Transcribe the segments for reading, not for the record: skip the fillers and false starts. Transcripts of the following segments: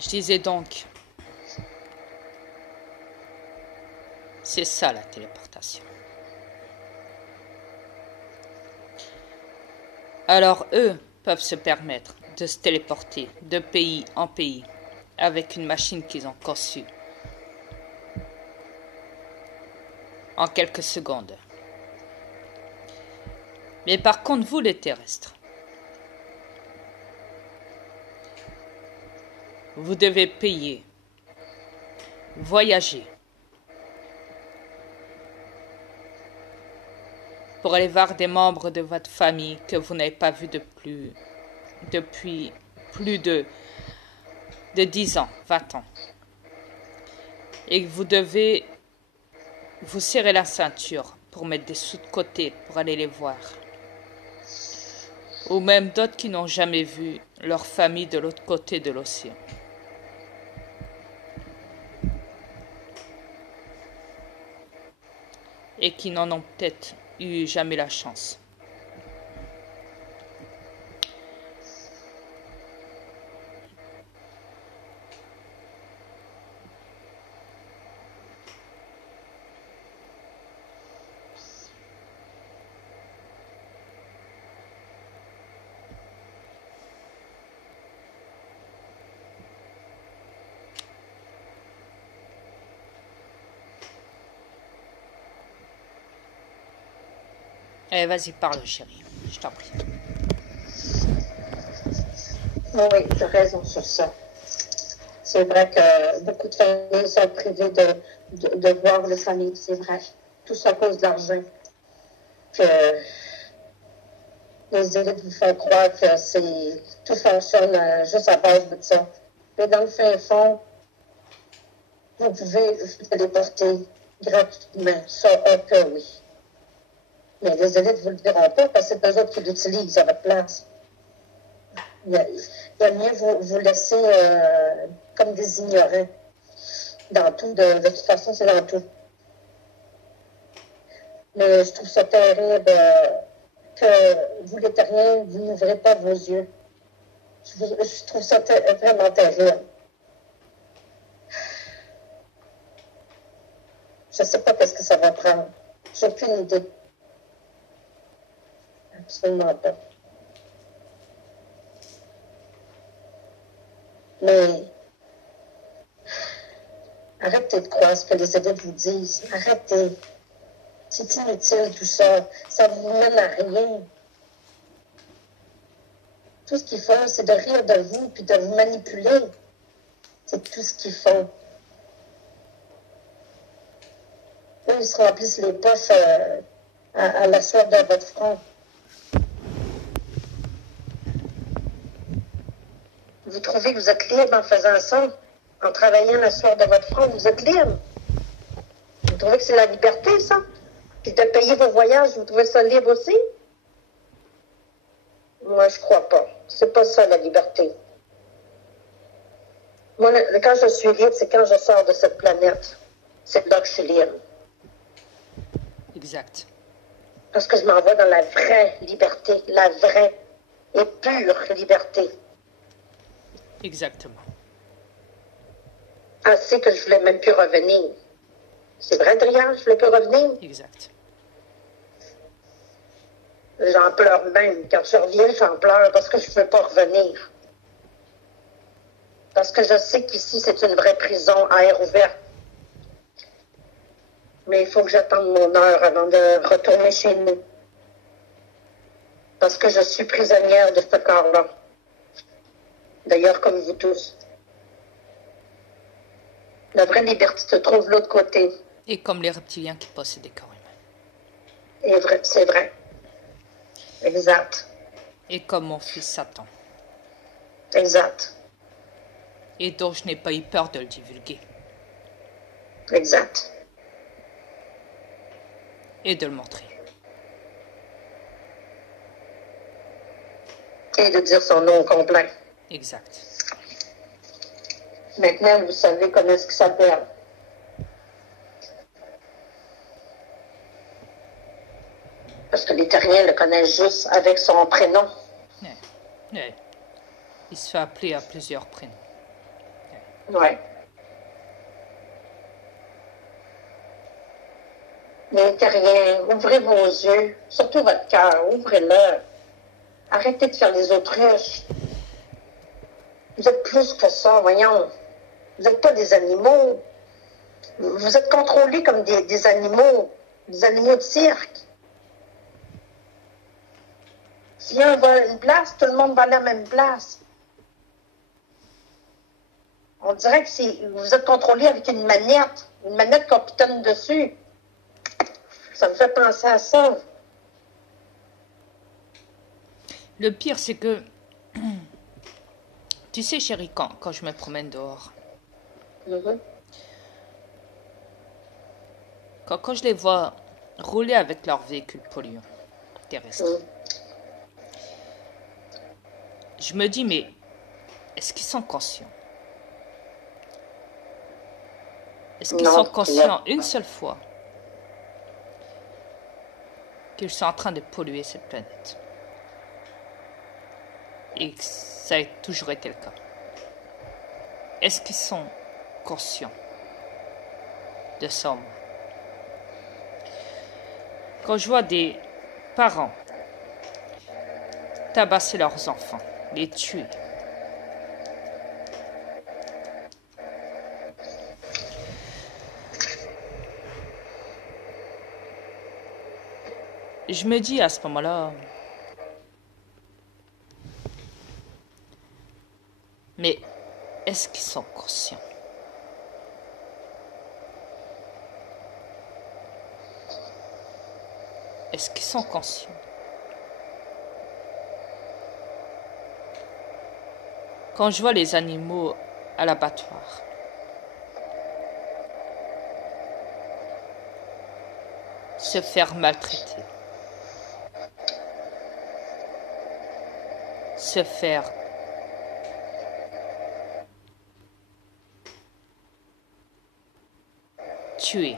Je disais donc, c'est ça la téléportation. Alors eux peuvent se permettre de se téléporter de pays en pays avec une machine qu'ils ont conçue en quelques secondes. Mais par contre, vous les terrestres, vous devez payer, voyager, pour aller voir des membres de votre famille que vous n'avez pas vus depuis plus de 10 ans, 20 ans. Et vous devez vous serrer la ceinture pour mettre des sous de côté pour aller les voir. Ou même d'autres qui n'ont jamais vu leur famille de l'autre côté de l'océan. Et qui n'en ont peut-être eu jamais la chance. Allez, vas-y, parle, chérie. Je t'en prie. Oui, tu as raison sur ça. C'est vrai que beaucoup de familles sont privées de voir les familles, c'est vrai. Tout ça à cause de l'argent. Que les élites vous font croire que tout fonctionne juste à base de ça. Mais dans le fin fond, vous pouvez vous téléporter gratuitement. Ça, ok, oui. Mais les élites ne vous le diront pas parce que c'est eux autres qui l'utilisent à votre place. Il y a mieux vous laisser comme des ignorants dans tout. De toute façon, c'est dans tout. Mais je trouve ça terrible que vous, les terriens, vous n'ouvrez pas vos yeux. Je trouve ça vraiment terrible. Je ne sais pas qu'est-ce que ça va prendre. J'ai aucune idée. Absolument pas. Mais arrêtez de croire ce que les élites vous disent. Arrêtez. C'est inutile tout ça. Ça ne vous mène à rien. Tout ce qu'ils font, c'est de rire de vous puis de vous manipuler. C'est tout ce qu'ils font. Eux, ils se remplissent les poches à la sueur de votre front. Vous trouvez que vous êtes libre en faisant ça? En travaillant la sueur de votre front, vous êtes libre? Vous trouvez que c'est la liberté, ça? Puis de payer vos voyages, vous trouvez ça libre aussi? Moi, je crois pas. C'est pas ça, la liberté. Moi, quand je suis libre, c'est quand je sors de cette planète. C'est là que je suis libre. Exact. Parce que je m'en vais dans la vraie liberté, la vraie et pure liberté. Exactement. Assez que je voulais même plus revenir. C'est vrai, Adrien, je voulais plus revenir? Exact. J'en pleure même. Quand je reviens, j'en pleure parce que je ne veux pas revenir. Parce que je sais qu'ici, c'est une vraie prison à air ouvert. Mais il faut que j'attende mon heure avant de retourner chez nous. Parce que je suis prisonnière de ce corps-là. D'ailleurs, comme vous tous. La vraie liberté se trouve de l'autre côté. Et comme les reptiliens qui possèdent des corps humains. Et vrai, c'est vrai. Exact. Et comme mon fils Satan. Exact. Et dont je n'ai pas eu peur de le divulguer. Exact. Et de le montrer. Et de dire son nom complet. Exact. Maintenant, vous savez comment est-ce qu'il s'appelle. Parce que les terriens le connaissent juste avec son prénom. Ouais. Ouais. Il se fait appeler à plusieurs prénoms. Ouais. Ouais. Mais rien. Ouvrez vos yeux, surtout votre cœur. Ouvrez-le. Arrêtez de faire les autruches. Vous êtes plus que ça, voyons. Vous n'êtes pas des animaux. Vous êtes contrôlés comme des animaux de cirque. Si un va à une place, tout le monde va à la même place. On dirait que vous êtes contrôlés avec une manette qu'on pitonne dessus. Ça me fait penser à ça. Le pire, c'est que, tu sais, chérie, quand je me promène dehors, quand je les vois rouler avec leur véhicule polluant terrestre, je me dis, mais est-ce qu'ils sont conscients? Est-ce qu'ils sont conscients une seule fois qu'ils sont en train de polluer cette planète? Et que ça a toujours été le cas. Est-ce qu'ils sont conscients de ça? Quand je vois des parents tabasser leurs enfants, les tuer, je me dis à ce moment-là, mais est-ce qu'ils sont conscients? Est-ce qu'ils sont conscients? Quand je vois les animaux à l'abattoir, se faire maltraiter, se faire tuer,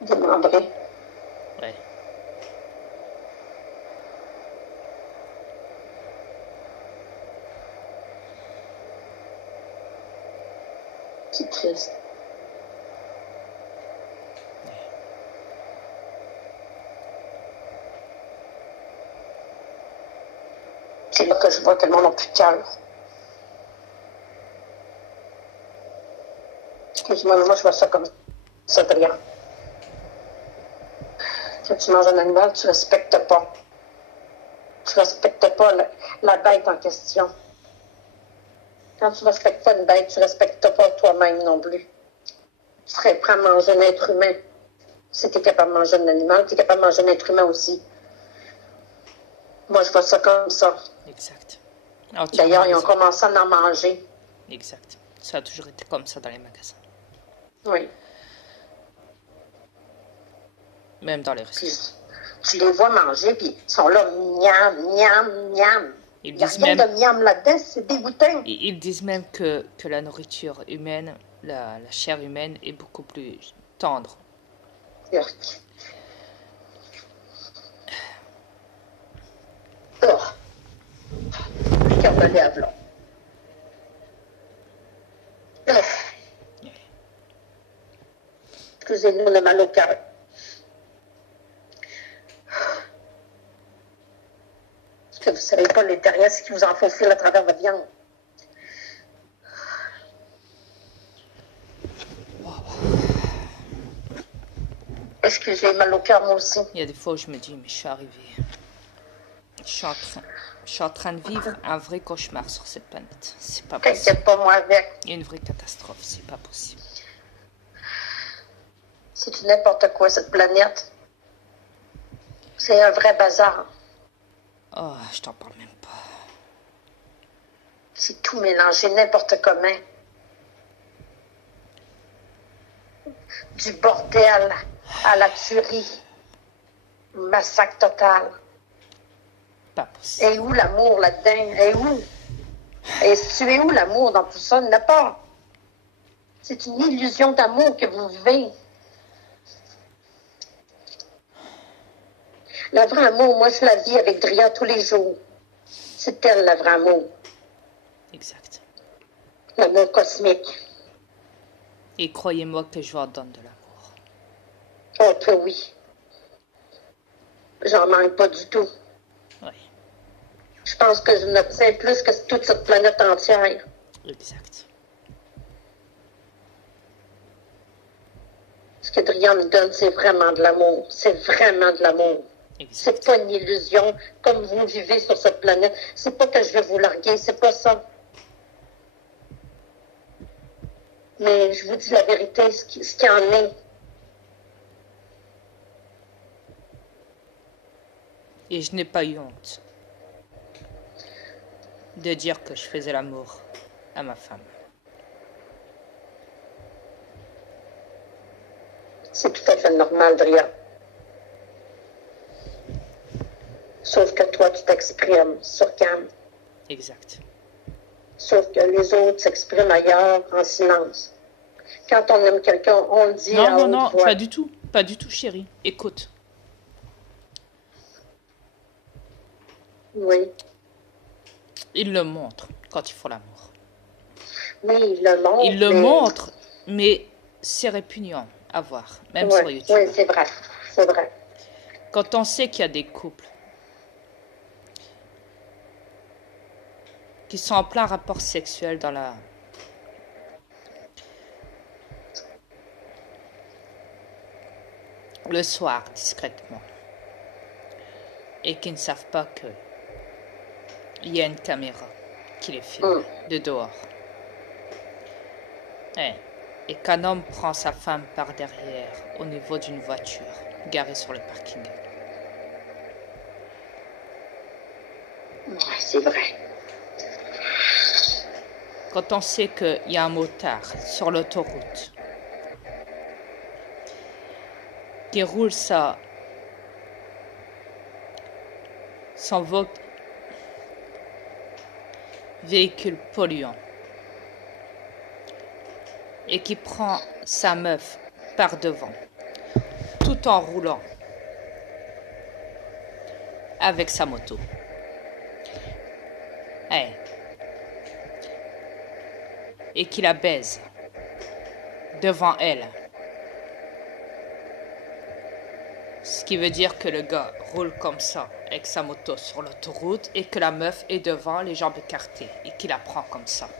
démembré. ouais. C'est triste. C'est là que je vois que le monde n'a plus de cœur. Excuse-moi, mais moi je vois ça comme ça, Adrien. Quand tu manges un animal, tu respectes pas. Tu respectes pas la bête en question. Quand tu respectes pas une bête, tu respectes pas toi-même non plus. Tu serais prêt à manger un être humain. Si tu es capable de manger un animal, tu es capable de manger un être humain aussi. Moi, je vois ça comme ça. Exact. D'ailleurs, ils ont commencé à en manger. Exact. Ça a toujours été comme ça dans les magasins. Oui. Même dans les restaurants. Puis, tu les vois manger, puis ils sont là, miam, miam, miam. Il y a rien de miam là-dedans, c'est dégoûtant. Ils disent même que la nourriture humaine, la chair humaine est beaucoup plus tendre. Urk. Oh. Cœur de lèvres, là. Excusez-nous, on a mal au cœur. Ce que vous ne savez pas, l'intérieur, c'est qui vous en faufile à travers votre viande. Est-ce que j'ai mal au cœur, moi aussi? Il y a des fois où je me dis, mais je suis arrivée. Je suis en train de vivre un vrai cauchemar sur cette planète. C'est pas possible. T'inquiète pas, moi, avec. Il y a une vraie catastrophe, c'est pas possible. C'est n'importe quoi, cette planète. C'est un vrai bazar. Oh, je t'en parle même pas. C'est tout mélangé, n'importe comment. Du bordel à la tuerie. Massacre total. Pas possible. Et où l'amour là-dedans? Et où? Et tu es où l'amour dans tout ça? Il n'y en a pas. C'est une illusion d'amour que vous vivez. Le vrai amour, moi, je la vis avec Dria tous les jours. C'est elle, le vrai amour. Exact. L'amour cosmique. Et croyez-moi que je vous en donne de l'amour. Oh, toi, oui. J'en manque pas du tout. Oui. Je pense que je n'obtiens plus que toute cette planète entière. Exact. Ce que Dria me donne, c'est vraiment de l'amour. C'est vraiment de l'amour. C'est pas une illusion comme vous vivez sur cette planète. C'est pas que je vais vous larguer, c'est pas ça. Mais je vous dis la vérité, ce qui en est. Et je n'ai pas eu honte de dire que je faisais l'amour à ma femme. C'est tout à fait normal, Dria. Sauf que toi, tu t'exprimes sur cam. Exact. Sauf que les autres s'expriment ailleurs en silence. Quand on aime quelqu'un, on le dit non, à non, haute non, voix. pas du tout. Pas du tout, chérie. Écoute. Oui. Il le montre quand ils font l'amour. Oui, il le montre. Il le montre, mais c'est répugnant à voir, même sur YouTube. Oui, c'est vrai. C'est vrai. Quand on sait qu'il y a des couples qui sont en plein rapport sexuel dans le soir, discrètement, et qui ne savent pas que il y a une caméra qui les filme de dehors. Et qu'un homme prend sa femme par derrière au niveau d'une voiture garée sur le parking. C'est vrai. Quand on sait qu'il y a un motard sur l'autoroute qui roule son véhicule polluant et qui prend sa meuf par devant tout en roulant avec sa moto. Et qui la baise devant elle. Ce qui veut dire que le gars roule comme ça avec sa moto sur l'autoroute et que la meuf est devant, les jambes écartées, et qu'il la prend comme ça.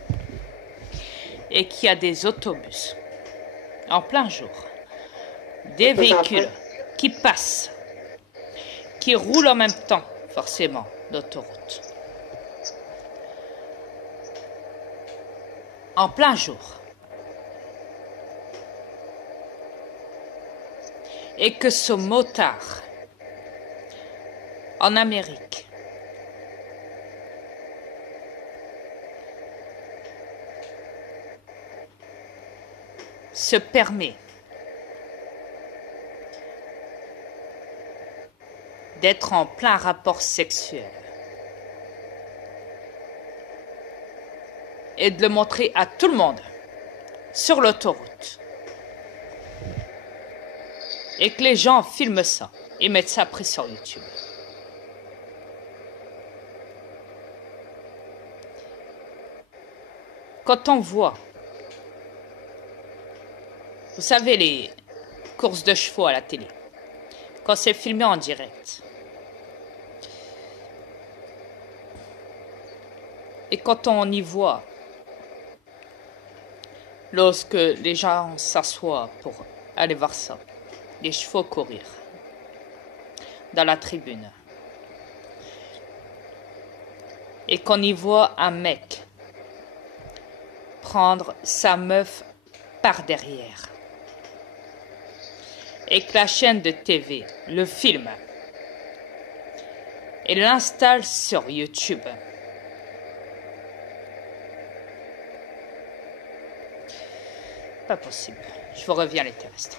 Et qu'il y a des autobus en plein jour, des véhicules qui passent, qui roulent en même temps, forcément, l'autoroute. En plein jour. Et que ce motard, en Amérique, se permet d'être en plein rapport sexuel et de le montrer à tout le monde sur l'autoroute. Et que les gens filment ça et mettent ça après sur YouTube. Quand on voit, vous savez, les courses de chevaux à la télé, quand c'est filmé en direct, et quand on y voit, lorsque les gens s'assoient pour aller voir ça, les chevaux courir dans la tribune, et qu'on y voit un mec prendre sa meuf par derrière, et que la chaîne de TV le filme et l'installe sur YouTube. Pas possible. Je vous reviens les terrestres.